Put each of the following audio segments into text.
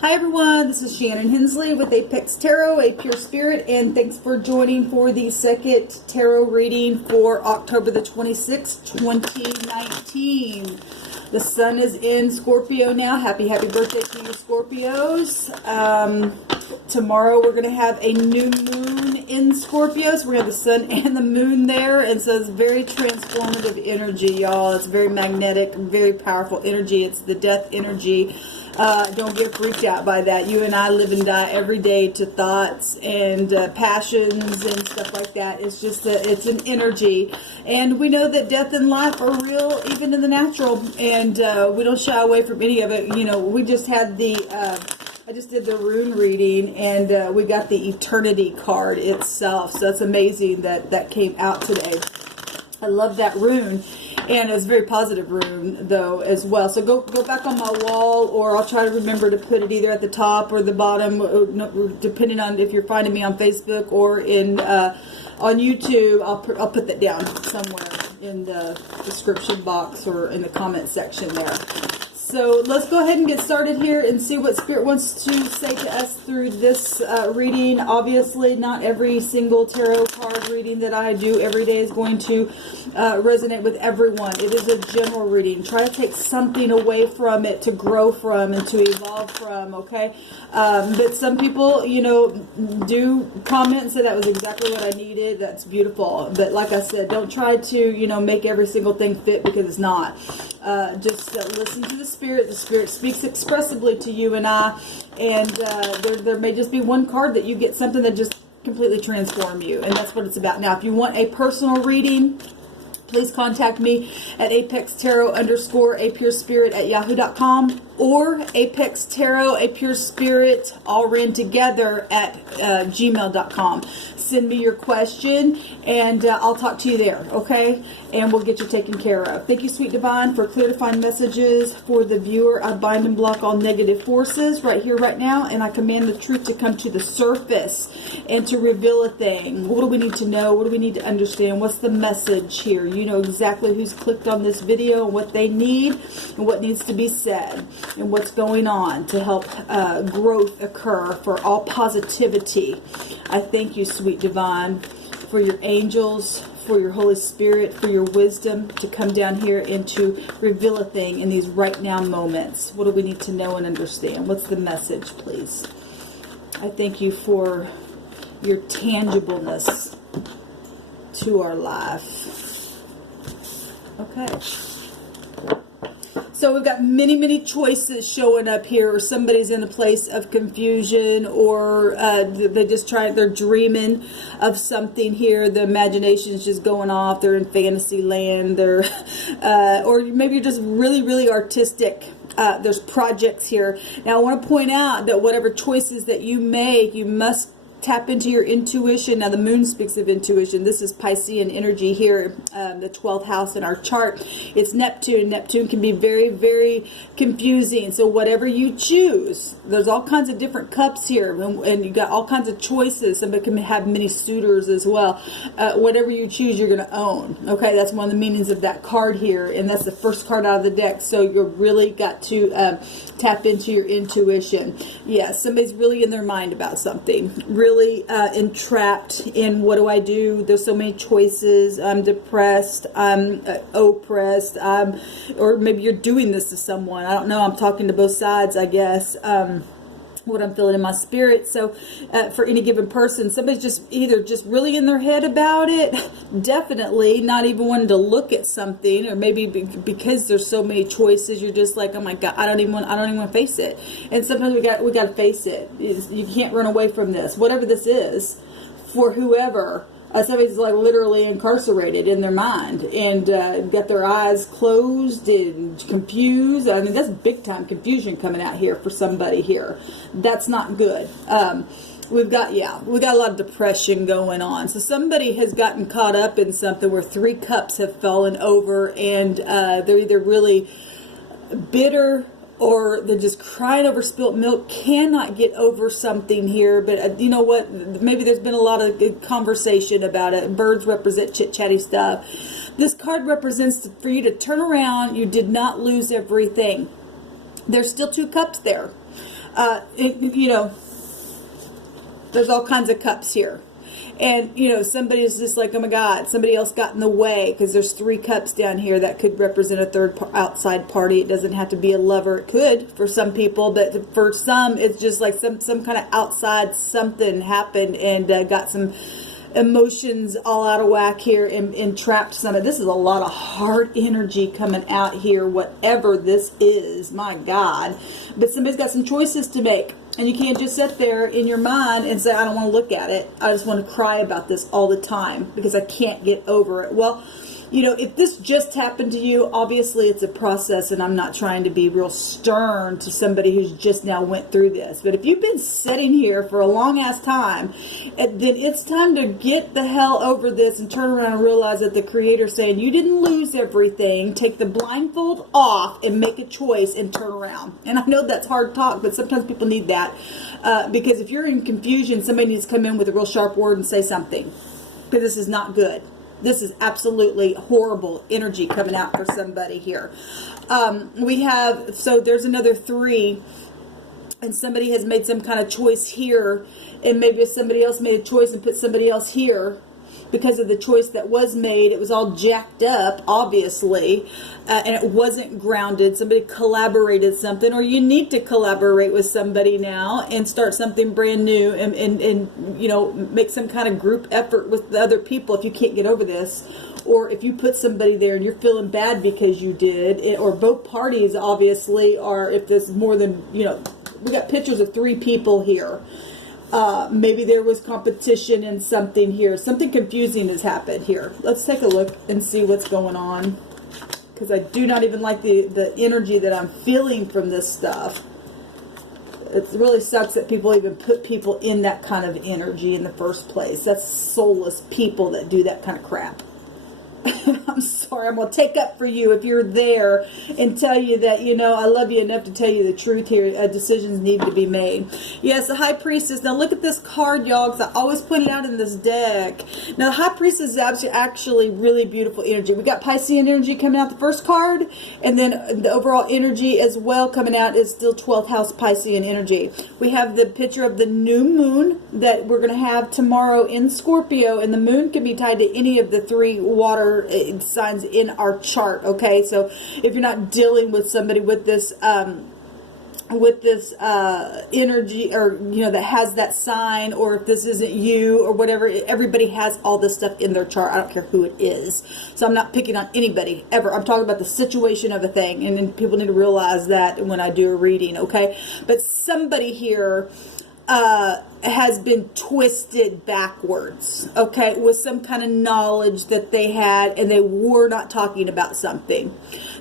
Hi everyone, this is Shannon Hensley with Apex Tarot, a pure spirit, and thanks for joining for the second tarot reading for October the 26th, 2019. The sun is in Scorpio now. Happy birthday to you Scorpios. Tomorrow we're going to have a new moon in Scorpio, so we're going to have the sun and the moon there, and so it's very transformative energy, y'all. It's very magnetic, very powerful energy. It's the death energy. Don't get freaked out by that. You and I live and die every day to thoughts and passions and stuff like that. It's just it's an energy, and we know that death and life are real, even in the natural, and we don't shy away from any of it. You know, we just had I just did the rune reading, and we got the eternity card itself. So that's amazing that came out today. I love that rune. And it's a very positive rune, though, as well. So go back on my wall, or I'll try to remember to put it either at the top or the bottom, depending on if you're finding me on Facebook or on YouTube. I'll put that down somewhere in the description box or in the comment section there. So let's go ahead and get started here and see what Spirit wants to say to us through this reading. Obviously, not every single tarot card reading that I do every day is going to resonate with everyone. It is a general reading. Try to take something away from it to grow from and to evolve from, okay? But some people, you know, do comment and say that was exactly what I needed. That's beautiful. But like I said, don't try to, you know, make every single thing fit, because it's not. Just listen to the Spirit. The Spirit speaks expressively to you and I, and there may just be one card that you get something that just completely transform you, and that's what it's about. Now, if you want a personal reading, please contact me at apextarot_apurespirit@yahoo.com or apextarot_apurespirit all ran together at gmail.com. Send me your question, and I'll talk to you there, okay? And we'll get you taken care of. Thank you, Sweet Divine, for clear to find messages for the viewer. I bind and block all negative forces right here, right now, and I command the truth to come to the surface and to reveal a thing. What do we need to know? What do we need to understand? What's the message here? You know exactly who's clicked on this video and what they need and what needs to be said and what's going on to help growth occur for all positivity. I thank you, Sweet Divine, for your angels, for your Holy Spirit, for your wisdom to come down here and to reveal a thing in these right now moments. What do we need to know and understand? What's the message, please? I thank you for your tangibleness to our life. Okay. So we've got many choices showing up here, or somebody's in a place of confusion, or they're dreaming of something here. The imagination is just going off. They're in fantasy land. They're, or maybe you're just really artistic. There's projects here. Now I want to point out that whatever choices that you make, you must tap into your intuition. Now the moon speaks of intuition. This is Piscean energy here, the 12th house in our chart. It's Neptune. Neptune can be very confusing. So whatever you choose, there's all kinds of different cups here, and you got all kinds of choices. Somebody can have many suitors as well. Whatever you choose, you're going to own. Okay, that's one of the meanings of that card here, and that's the first card out of the deck. So you've really got to tap into your intuition. Yeah, somebody's really in their mind about something. Really entrapped in, what do I do? There's so many choices. I'm depressed. I'm oppressed. Or maybe you're doing this to someone. I don't know. I'm talking to both sides, I guess. What I'm feeling in my spirit. So for any given person, somebody's just either just really in their head about it, definitely not even wanting to look at something, or maybe because there's so many choices, you're just like, oh my God, I don't even want to face it. And sometimes we got to face it. You can't run away from this, whatever this is, for whoever. Somebody's like literally incarcerated in their mind, and got their eyes closed and confused. I mean, that's big time confusion coming out here for somebody here. That's not good. We've got a lot of depression going on. So somebody has gotten caught up in something where 3 cups have fallen over, and they're either really bitter, or they're just crying over spilt milk, cannot get over something here. But you know what? Maybe there's been a lot of good conversation about it. Birds represent chit-chatty stuff. This card represents for you to turn around. You did not lose everything. There's still 2 cups there. You know, there's all kinds of cups here. And, you know, somebody is just like, oh my God, somebody else got in the way, because there's 3 cups down here that could represent a third outside party. It doesn't have to be a lover. It could for some people, but for some, it's just like some kind of outside something happened and got some emotions all out of whack here and trapped some of this. Is a lot of hard energy coming out here, whatever this is, my God. But somebody's got some choices to make. And you can't just sit there in your mind and say, I don't want to look at it. I just want to cry about this all the time because I can't get over it. Well, you know, if this just happened to you, obviously it's a process, and I'm not trying to be real stern to somebody who's just now went through this. But if you've been sitting here for a long ass time, then it's time to get the hell over this and turn around and realize that the Creator's saying you didn't lose everything. Take the blindfold off and make a choice and turn around. And I know that's hard talk, but sometimes people need that. Because if you're in confusion, somebody needs to come in with a real sharp word and say something. Because this is not good. This is absolutely horrible energy coming out for somebody here. We have, so there's another 3, and somebody has made some kind of choice here, and maybe if somebody else made a choice and put somebody else here, because of the choice that was made, it was all jacked up, obviously, and it wasn't grounded. Somebody collaborated something, or you need to collaborate with somebody now and start something brand new and you know, make some kind of group effort with the other people if you can't get over this. Or if you put somebody there and you're feeling bad because you did, or both parties, obviously, or if there's more than, you know, we got pictures of 3 people here. Maybe there was competition in something here. Something confusing has happened here. Let's take a look and see what's going on. Because I do not even like the energy that I'm feeling from this stuff. It really sucks that people even put people in that kind of energy in the first place. That's soulless people that do that kind of crap. I'm sorry, I'm going to take up for you if you're there and tell you that, you know, I love you enough to tell you the truth here. Decisions need to be made. Yes, the High Priestess. Now look at this card, y'all, because I always point it out in this deck. Now the High Priestess is actually really beautiful energy. We got Piscean energy coming out the first card, and then the overall energy as well coming out is still 12th house Piscean energy. We have the picture of the new moon that we're going to have tomorrow in Scorpio, and the moon can be tied to any of the 3 water signs in our chart. Okay, so if you're not dealing with somebody with this energy, or you know, that has that sign, or if this isn't you or whatever, everybody has all this stuff in their chart. I don't care who it is, so I'm not picking on anybody ever. I'm talking about the situation of a thing, and then people need to realize that when I do a reading. Okay, but somebody here has been twisted backwards, okay, with some kind of knowledge that they had, and they were not talking about something.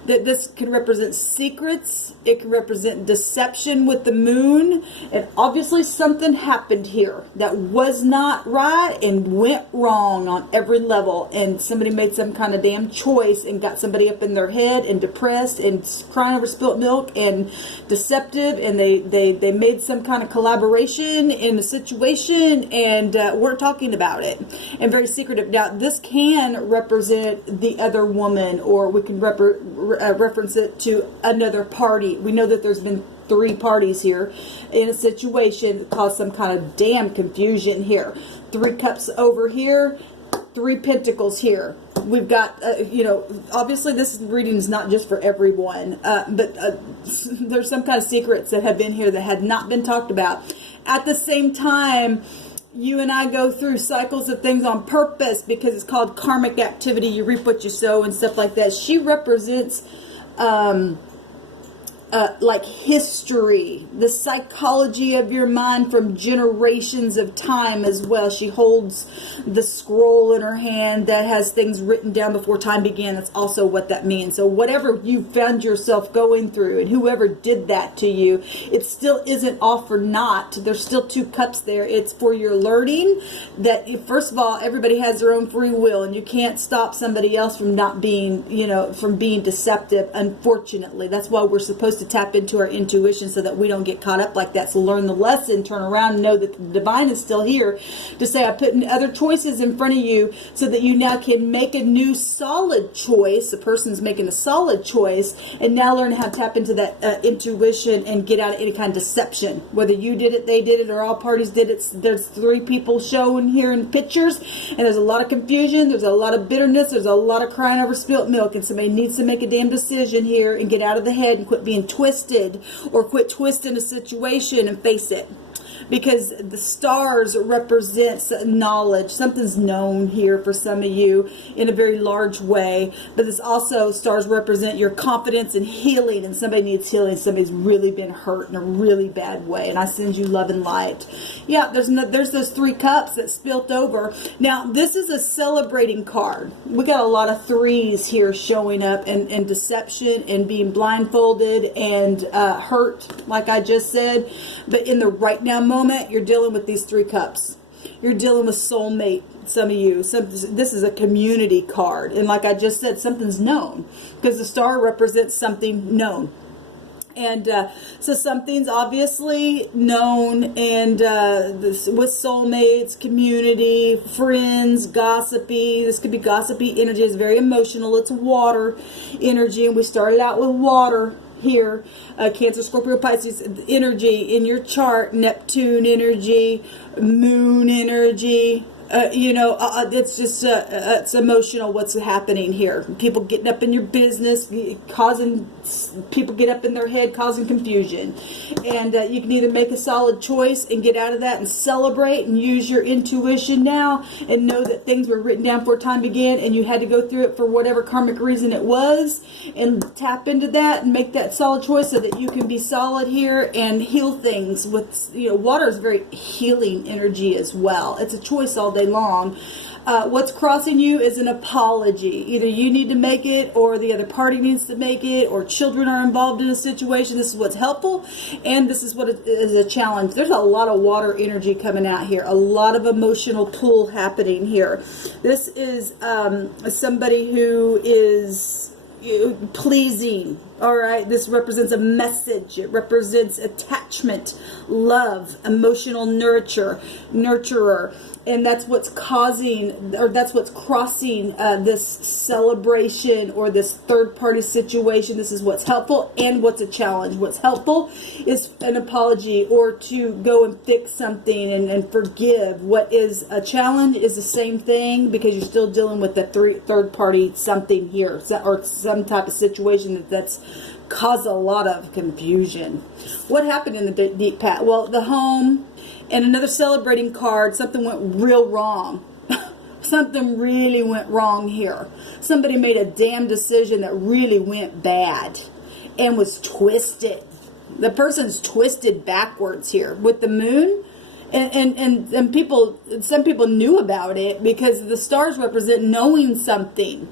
That this can represent secrets, it can represent deception with the moon, and obviously something happened here that was not right and went wrong on every level, and somebody made some kind of damn choice and got somebody up in their head and depressed and crying over spilt milk and deceptive, and they made some kind of collaboration in the situation, and we're talking about it, and very secretive. Now this can represent the other woman, or we can reference it to another party. We know that there's been 3 parties here in a situation that caused some kind of damn confusion here. 3 cups over here, 3 pentacles here. We've got, you know, obviously this reading is not just for everyone, but there's some kind of secrets that have been here that had not been talked about. At the same time, you and I go through cycles of things on purpose because it's called karmic activity. You reap what you sow and stuff like that. She represents like history, the psychology of your mind from generations of time as well. She holds the scroll in her hand that has things written down before time began. That's also what that means. So whatever you found yourself going through, and whoever did that to you, it still isn't all for naught. There's still 2 cups there. It's for your learning that, first of all, everybody has their own free will, and you can't stop somebody else from not being, you know, from being deceptive, unfortunately. That's why we're supposed choice to tap into our intuition so that we don't get caught up like that. So learn the lesson, turn around, and know that the divine is still here to say, I put other choices in front of you so that you now can make a new solid choice. The person's making a solid choice, and now learn how to tap into that intuition and get out of any kind of deception. Whether you did it, they did it, or all parties did it. There's 3 people showing here in pictures, and there's a lot of confusion, there's a lot of bitterness, there's a lot of crying over spilt milk, and somebody needs to make a damn decision here and get out of the head and quit being twisted, or quit twisting a situation and face it. Because the stars represents knowledge. Something's known here for some of you in a very large way. But this also, stars represent your confidence and healing. And somebody needs healing. Somebody's really been hurt in a really bad way. And I send you love and light. Yeah, there's those 3 cups that spilt over. Now, this is a celebrating card. We got a lot of 3s here showing up, and deception and being blindfolded and hurt, like I just said. But in the right now moment, you're dealing with these 3 cups. You're dealing with soulmate, some of you. This is a community card. And like I just said, something's known. Because the star represents something known. And so something's obviously known. And with soulmates, community, friends, gossipy. This could be gossipy energy. It's very emotional. It's water energy. And we started out with water here. Cancer, Scorpio, Pisces energy in your chart. Neptune energy, moon energy. It's just it's emotional what's happening here. People getting up in your business, causing people get up in their head, causing confusion. And you can either make a solid choice and get out of that and celebrate and use your intuition now and know that things were written down before time began and you had to go through it for whatever karmic reason it was, and tap into that and make that solid choice so that you can be solid here and heal things with, water is very healing energy as well. It's a choice all day long. What's crossing you is an apology. Either you need to make it, or the other party needs to make it, or children are involved in a situation. This is what's helpful, and this is what is a challenge. There's a lot of water energy coming out here. A lot of emotional pull happening here. This is somebody who is pleasing. All right, this represents a message. It represents attachment, love, emotional nurturer. And that's what's causing, or that's what's crossing this celebration or this third-party situation. This is what's helpful and what's a challenge. What's helpful is an apology or to go and fix something and forgive. What is a challenge is the same thing, because you're still dealing with the third-party something here, or some type of situation that's caused a lot of confusion. What happened in the deep past? Well, the home. And another celebrating card, something went real wrong. Something really went wrong here. Somebody made a damn decision that really went bad and was twisted. The person's twisted backwards here with the moon. And people, some people knew about it because the stars represent knowing something.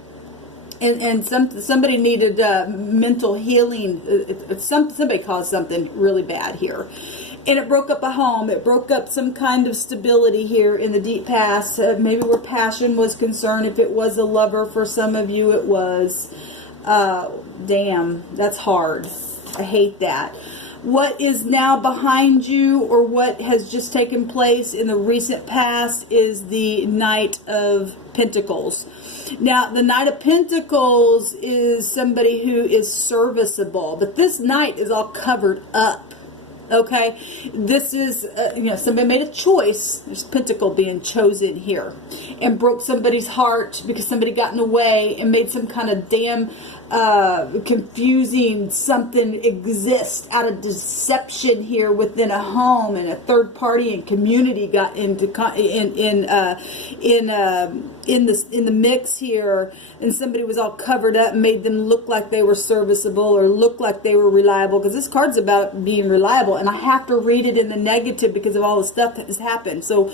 And somebody needed mental healing. Somebody caused something really bad here. And it broke up a home. It broke up some kind of stability here in the deep past. Maybe where passion was concerned. If it was a lover, for some of you it was. Damn, that's hard. I hate that. What is now behind you, or what has just taken place in the recent past, is the Knight of Pentacles. Now, the Knight of Pentacles is somebody who is serviceable. But this Knight is all covered up. Okay, this is, somebody made a choice. There's Pentacle being chosen here, and broke somebody's heart because somebody got in the way and made some kind of damn confusing something exist out of deception here within a home, and a third party and community got into in the mix here, and somebody was all covered up and made them look like they were serviceable or look like they were reliable, because this card's about being reliable, and I have to read it in the negative because of all the stuff that has happened. So,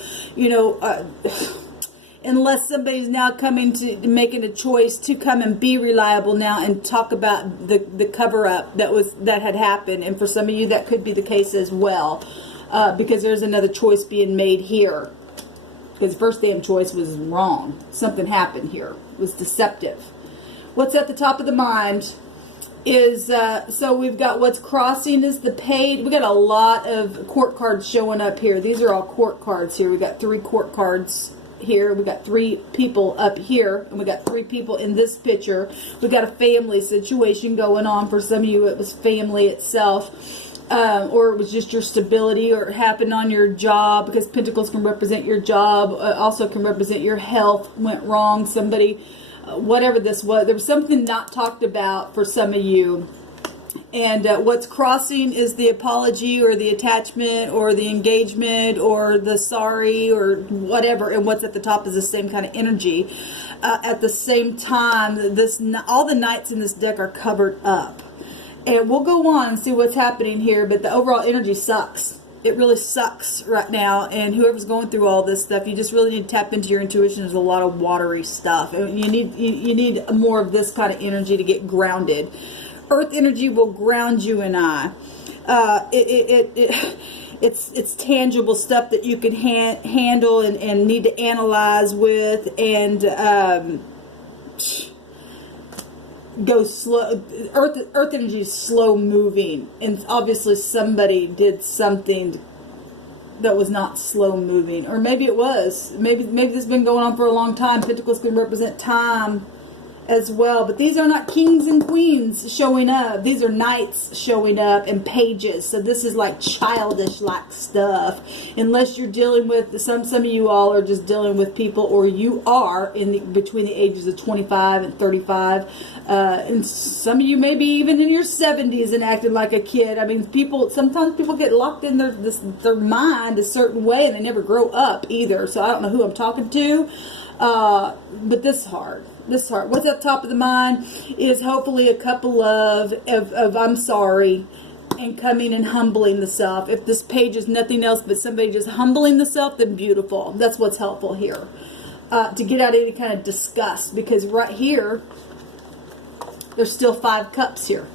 unless somebody's now coming to making a choice to come and be reliable now and talk about the cover-up that had happened. And for some of you, that could be the case as well, because there's another choice being made here. Because the first damn choice was wrong. Something happened here. It was deceptive. What's at the top of the mind? is, so we've got what's crossing is the paid. We got a lot of court cards showing up here. These are all court cards here. We got 3 court cards here. We got 3 people up here, and we got 3 people in this picture. We got a family situation going on. For some of you, it was family itself, or it was just your stability, or it happened on your job, because Pentacles can represent your job, also can represent your health went wrong. Somebody, whatever this was, there was something not talked about for some of you. And what's crossing is the apology, or the attachment, or the engagement, or the sorry, or whatever. And what's at the top is the same kind of energy. At the same time, all the knights in this deck are covered up. And we'll go on and see what's happening here. But the overall energy sucks. It really sucks right now. And whoever's going through all this stuff, you just really need to tap into your intuition. There's a lot of watery stuff. And you need more of this kind of energy to get grounded. Earth energy will ground you and I. It's tangible stuff that you can handle and need to analyze with, and go slow. Earth energy is slow moving, and obviously somebody did something that was not slow moving, or maybe it was. Maybe this has been going on for a long time. Pentacles can represent time as well, but these are not kings and queens showing up. These are knights showing up, and pages. So this is like childish like stuff, unless you're dealing with some of you all are just dealing with people, or you are between the ages of 25 and 35, and some of you maybe even in your 70s and acting like a kid. I mean, sometimes people get locked in their mind a certain way, and they never grow up either. So I don't know who I'm talking to, but this is hard. What's at the top of the mind is hopefully a couple of I'm sorry, and coming and humbling the self. If this page is nothing else but somebody just humbling the self, then beautiful. That's what's helpful here. To get out of any kind of disgust, because right here, there's still 5 cups here.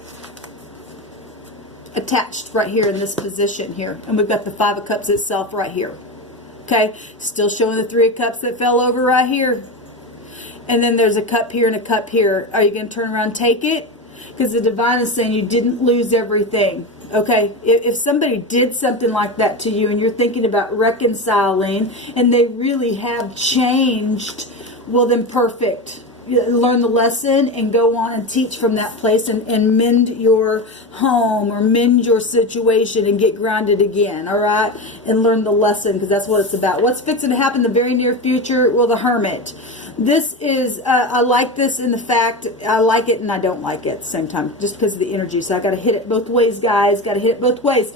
Attached right here in this position here. And we've got the 5 of Cups itself right here. Okay? Still showing the 3 of Cups that fell over right here. And then there's a cup here and a cup here. Are you going to turn around and take it? Because the divine is saying you didn't lose everything. Okay? If somebody did something like that to you and you're thinking about reconciling and they really have changed, well then perfect. Learn the lesson and go on and teach from that place, and mend your home or mend your situation and get grounded again, all right? And learn the lesson, because that's what it's about. What's fixing to happen in the very near future? Well, the Hermit. This is, I like this in the fact, I like it and I don't like it at the same time, just because of the energy. So I got to hit it both ways, guys. Got to hit it both ways.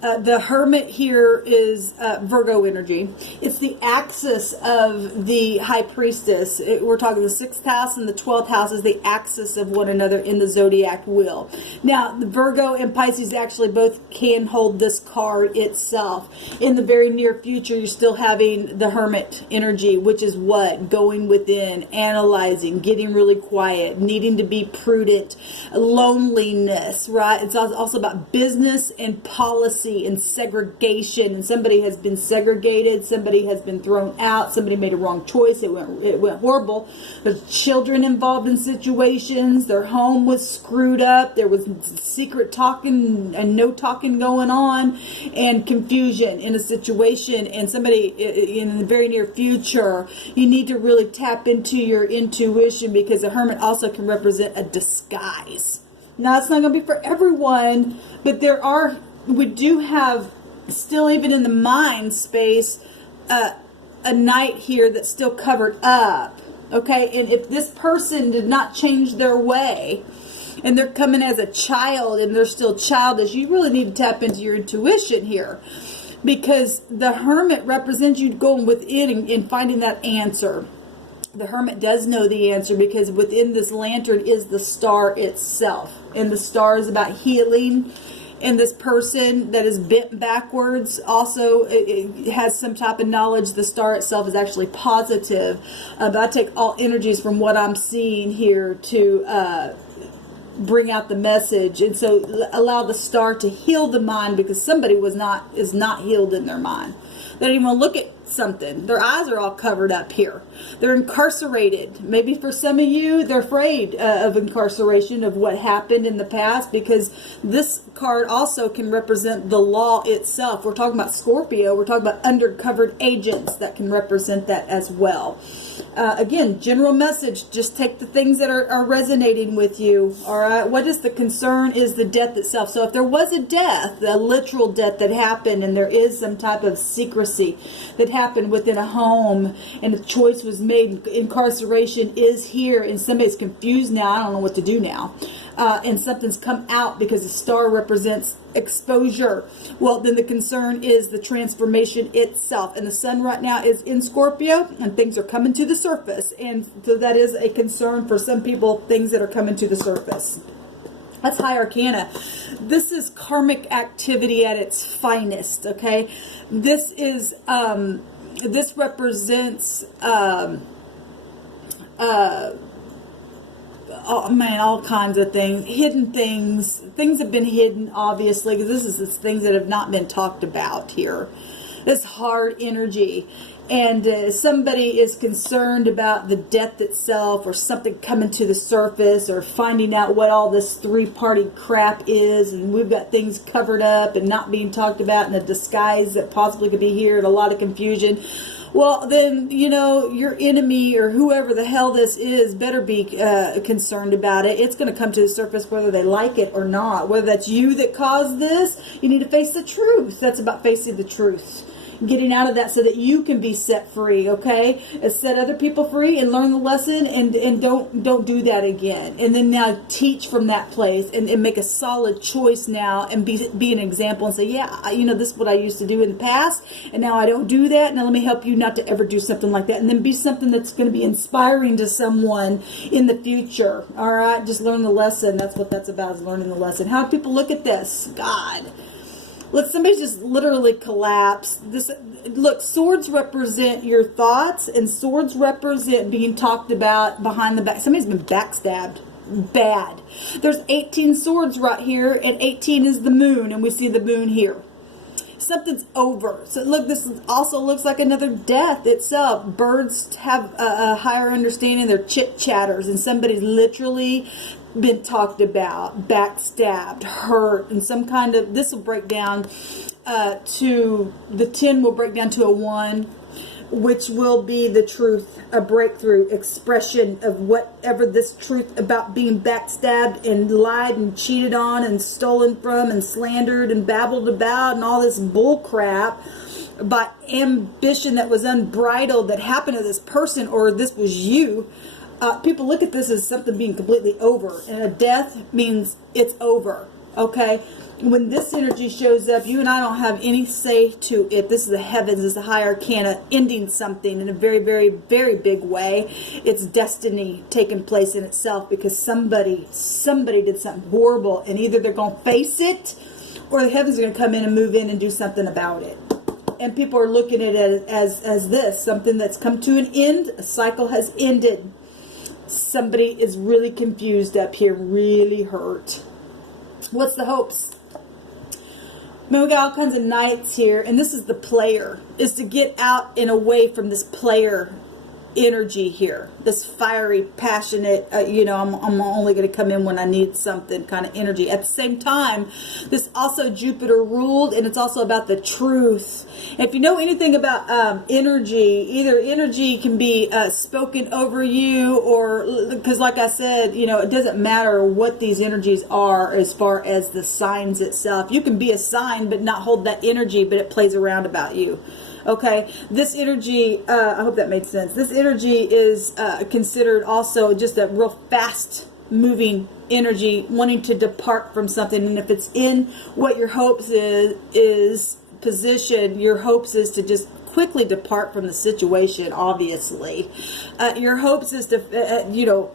The Hermit here is Virgo energy. It's the axis of the High Priestess. We're talking the 6th house and the 12th house is the axis of one another in the zodiac wheel. Now, the Virgo and Pisces actually both can hold this card itself. In the very near future, you're still having the Hermit energy, which is what? Going within, analyzing, getting really quiet, needing to be prudent, loneliness, right? It's also about business and policy and segregation, and somebody has been segregated, somebody has been thrown out, somebody made a wrong choice, it went horrible. There's children involved in situations, their home was screwed up, there was secret talking and no talking going on, and confusion in a situation, and somebody in the very near future, you need to really tap into your intuition, because the Hermit also can represent a disguise. Now, it's not going to be for everyone, but we do have, still even in the mind space, a knight here that's still covered up. Okay, and if this person did not change their way, and they're coming as a child, and they're still childish, you really need to tap into your intuition here. Because the Hermit represents you going within and finding that answer. The Hermit does know the answer, because within this lantern is the star itself. And the star is about healing. And this person that is bent backwards also it has some type of knowledge. The star itself is actually positive. But I take all energies from what I'm seeing here to bring out the message. And so allow the star to heal the mind, because somebody is not healed in their mind. They don't even want to look at something. Their eyes are all covered up here. They're incarcerated. Maybe for some of you, they're afraid of incarceration, of what happened in the past, because this card also can represent the law itself. We're talking about Scorpio. We're talking about undercover agents that can represent that as well. Again, general message, just take the things that are resonating with you. All right. What is the concern is the death itself. So if there was a death, a literal death that happened, and there is some type of secrecy that happened within a home, and a choice was made, incarceration is here, and somebody's confused now, I don't know what to do now, and something's come out because the star represents exposure. Well, then the concern is the transformation itself, and the sun right now is in Scorpio, and things are coming to the surface, and so that is a concern for some people, things that are coming to the surface. That's high arcana. This is karmic activity at its finest, okay? This is, this represents, oh man, all kinds of things. Hidden things. Things have been hidden, obviously, because this is things that have not been talked about here. This hard energy. And somebody is concerned about the death itself, or something coming to the surface, or finding out what all this three-party crap is, and we've got things covered up and not being talked about in a disguise that possibly could be here, and a lot of confusion. Well, then, you know, your enemy or whoever the hell this is better be concerned about it. It's going to come to the surface whether they like it or not. Whether that's you that caused this, you need to face the truth. That's about facing the truth. Getting out of that so that you can be set free, okay? Set other people free and learn the lesson, and don't do that again. And then now teach from that place, and make a solid choice now, and be an example and say, yeah, you know, this is what I used to do in the past, and now I don't do that. Now let me help you not to ever do something like that. And then be something that's going to be inspiring to someone in the future, all right? Just learn the lesson. That's what that's about, is learning the lesson. How do people look at this? God. Look, somebody just literally collapsed. Look, swords represent your thoughts, and swords represent being talked about behind the back. Somebody's been backstabbed. Bad. There's 18 swords right here, and 18 is the moon, and we see the moon here. Something's over. So look, this also looks like another death itself. Birds have a higher understanding. They're chit-chatters, and somebody's literally been talked about, backstabbed, hurt, and some kind of, this will break down to, the 10 will break down to a 1, which will be the truth, a breakthrough, expression of whatever this truth about being backstabbed and lied and cheated on and stolen from and slandered and babbled about and all this bull crap by ambition that was unbridled that happened to this person, or this was you. People look at this as something being completely over, and a death means it's over, okay? When this energy shows up, you and I don't have any say to it. This is the heavens, this is the high arcana, ending something in a very, very, very big way. It's destiny taking place in itself, because somebody did something horrible, and either they're going to face it, or the heavens are going to come in and move in and do something about it. And people are looking at it as this, something that's come to an end, a cycle has ended. Somebody is really confused up here, really hurt. What's the hopes? Man, we got all kinds of knights here, and this is the player, is to get out and away from this player energy here, this fiery, passionate, you know, I'm only going to come in when I need something kind of energy. At the same time, this also Jupiter ruled, and it's also about the truth. And if you know anything about energy, either energy can be spoken over you, or, because like I said, you know, it doesn't matter what these energies are as far as the signs itself. You can be a sign but not hold that energy, but it plays around about you. Okay, this energy, I hope that made sense. This energy is considered also just a real fast moving energy, wanting to depart from something. And if it's in what your hopes is position, your hopes is to just quickly depart from the situation, obviously. Your hopes is to, you know,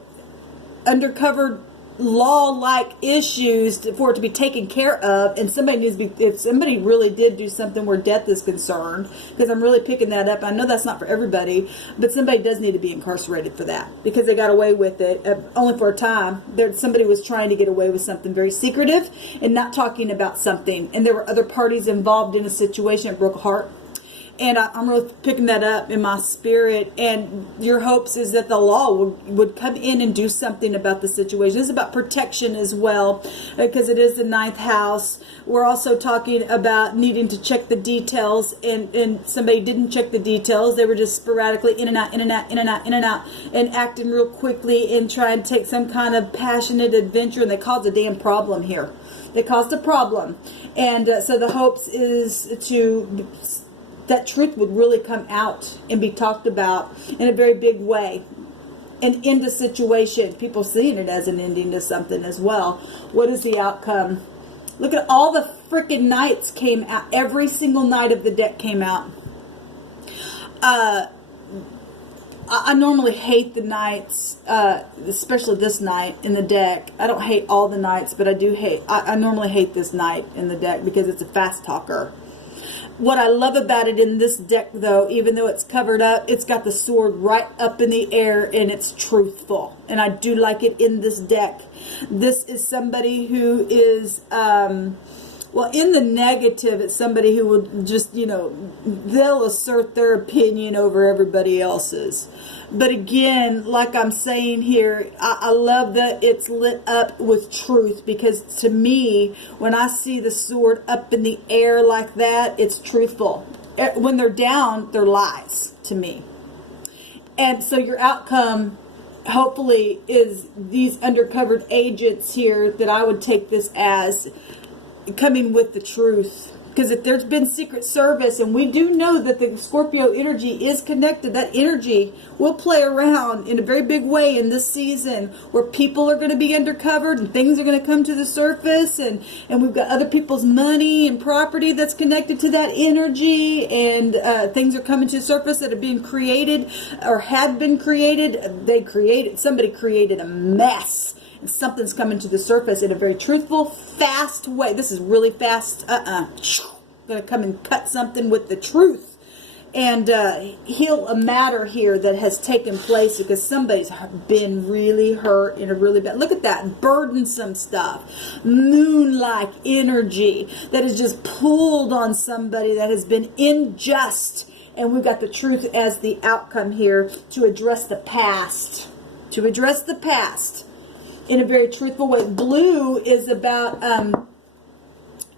undercover law-like issues for it to be taken care of, and somebody needs to be, if somebody really did do something where death is concerned, because I'm really picking that up. I know that's not for everybody, but somebody does need to be incarcerated for that, because they got away with it only for a time. Somebody was trying to get away with something very secretive and not talking about something, and there were other parties involved in a situation that broke a heart. And I'm really picking that up in my spirit. And your hopes is that the law would come in and do something about the situation. It's about protection as well, because it is the 9th house. We're also talking about needing to check the details, and somebody didn't check the details. They were just sporadically in and out, in and out, in and out, in and out, and acting real quickly and trying to take some kind of passionate adventure, and they caused a damn problem here. They caused a problem. And so the hopes is that truth would really come out and be talked about in a very big way and end the situation. People seeing it as an ending to something as well. What is the outcome? Look at all the freaking knights came out. Every single knight of the deck came out. I normally hate the knights, especially this knight in the deck. I don't hate all the knights, but I normally hate this knight in the deck because it's a fast talker. What I love about it in this deck, though, even though it's covered up, it's got the sword right up in the air, and it's truthful. And I do like it in this deck. This is somebody who is, well, in the negative, it's somebody who will just, they'll assert their opinion over everybody else's. But again, like I'm saying here, I love that it's lit up with truth, because to me, when I see the sword up in the air like that, it's truthful. When they're down, they're lies to me. And so your outcome, hopefully, is these undercover agents here, that I would take this as coming with the truth. Because if there's been Secret Service, and we do know that the Scorpio energy is connected, that energy will play around in a very big way in this season, where people are going to be undercovered and things are going to come to the surface, and we've got other people's money and property that's connected to that energy, and things are coming to the surface that are being created or had been created. Somebody created a mess. And something's coming to the surface in a very truthful, fast way. This is really fast. Going to come and cut something with the truth. And heal a matter here that has taken place because somebody's been really hurt in a really bad... Look at that. Burdensome stuff. Moon-like energy that has just pulled on somebody that has been unjust. And we've got the truth as the outcome here to address the past. To address the past in a very truthful way. Blue is about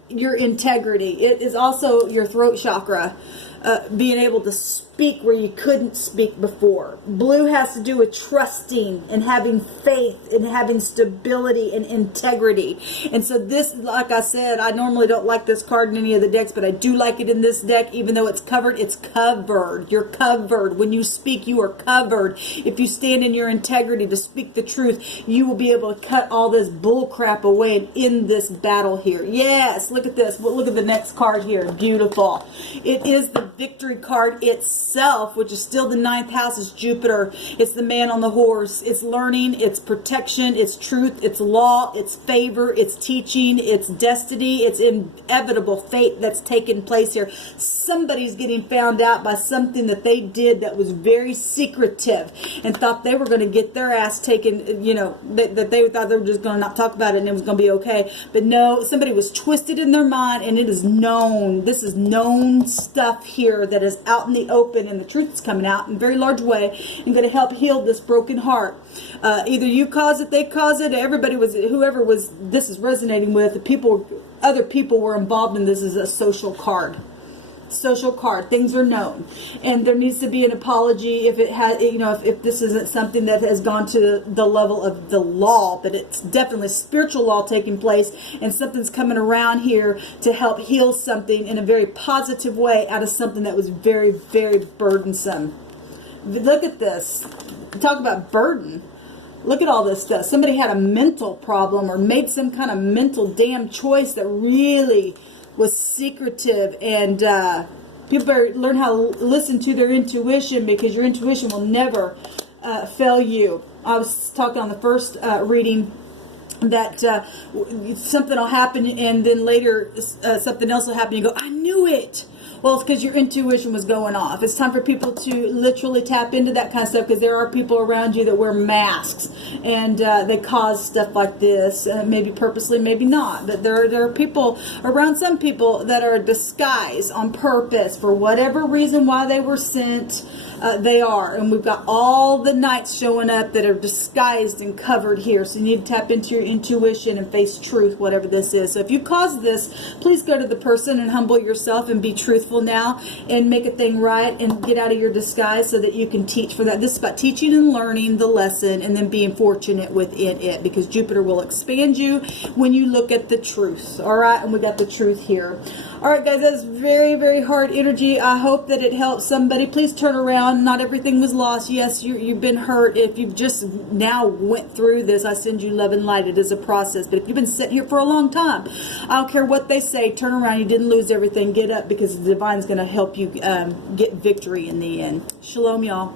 your integrity. It is also your throat chakra, being able to speak where you couldn't speak before. Blue has to do with trusting and having faith and having stability and integrity. And so this, like I said, I normally don't like this card in any of the decks, but I do like it in this deck. Even though it's covered, it's covered. You're covered. When you speak, you are covered. If you stand in your integrity to speak the truth, you will be able to cut all this bull crap away and end this battle here. Yes, look at this. Look at the next card here. Beautiful. It is the victory card itself, which is still the 9th house. Is Jupiter. It's the man on the horse. It's learning, it's protection, it's truth, it's law, it's favor, it's teaching, it's destiny, it's inevitable fate that's taken place here. Somebody's getting found out by something that they did that was very secretive and thought they were going to get their ass taken, that they thought they were just going to not talk about it and it was going to be okay. But no, somebody was twisted in their mind, and it is known. This is known stuff here that is out in the open, and the truth is coming out in a very large way and going to help heal this broken heart. Either you cause it, they cause it, whoever was this is resonating with, other people were involved in this. Is a social card. Social card. Things are known, and there needs to be an apology if it has, if this isn't something that has gone to the level of the law, but it's definitely spiritual law taking place, and something's coming around here to help heal something in a very positive way out of something that was very, very burdensome. Look at this. Talk about burden. Look at all this stuff. Somebody had a mental problem or made some kind of mental damn choice that really was secretive, and people better learn how to listen to their intuition, because your intuition will never fail you. I was talking on the first reading that something will happen, and then later something else will happen. You go, I knew it. Well, it's because your intuition was going off. It's time for people to literally tap into that kind of stuff, because there are people around you that wear masks and they cause stuff like this, maybe purposely, maybe not. But there are people around some people that are disguised on purpose for whatever reason why they were sent. They are, and we've got all the knights showing up that are disguised and covered here. So you need to tap into your intuition and face truth, whatever this is. So if you caused this, please go to the person and humble yourself and be truthful now and make a thing right and get out of your disguise so that you can teach for that. This is about teaching and learning the lesson and then being fortunate within it, because Jupiter will expand you when you look at the truth. All right, and we got the truth here. All right, guys, that's very, very hard energy. I hope that it helps somebody. Please turn around. Not everything was lost. Yes, you've been hurt. If you've just now went through this, I send you love and light. It is a process. But if you've been sitting here for a long time, I don't care what they say, turn around. You didn't lose everything. Get up, because the divine's going to help you get victory in the end. Shalom, y'all.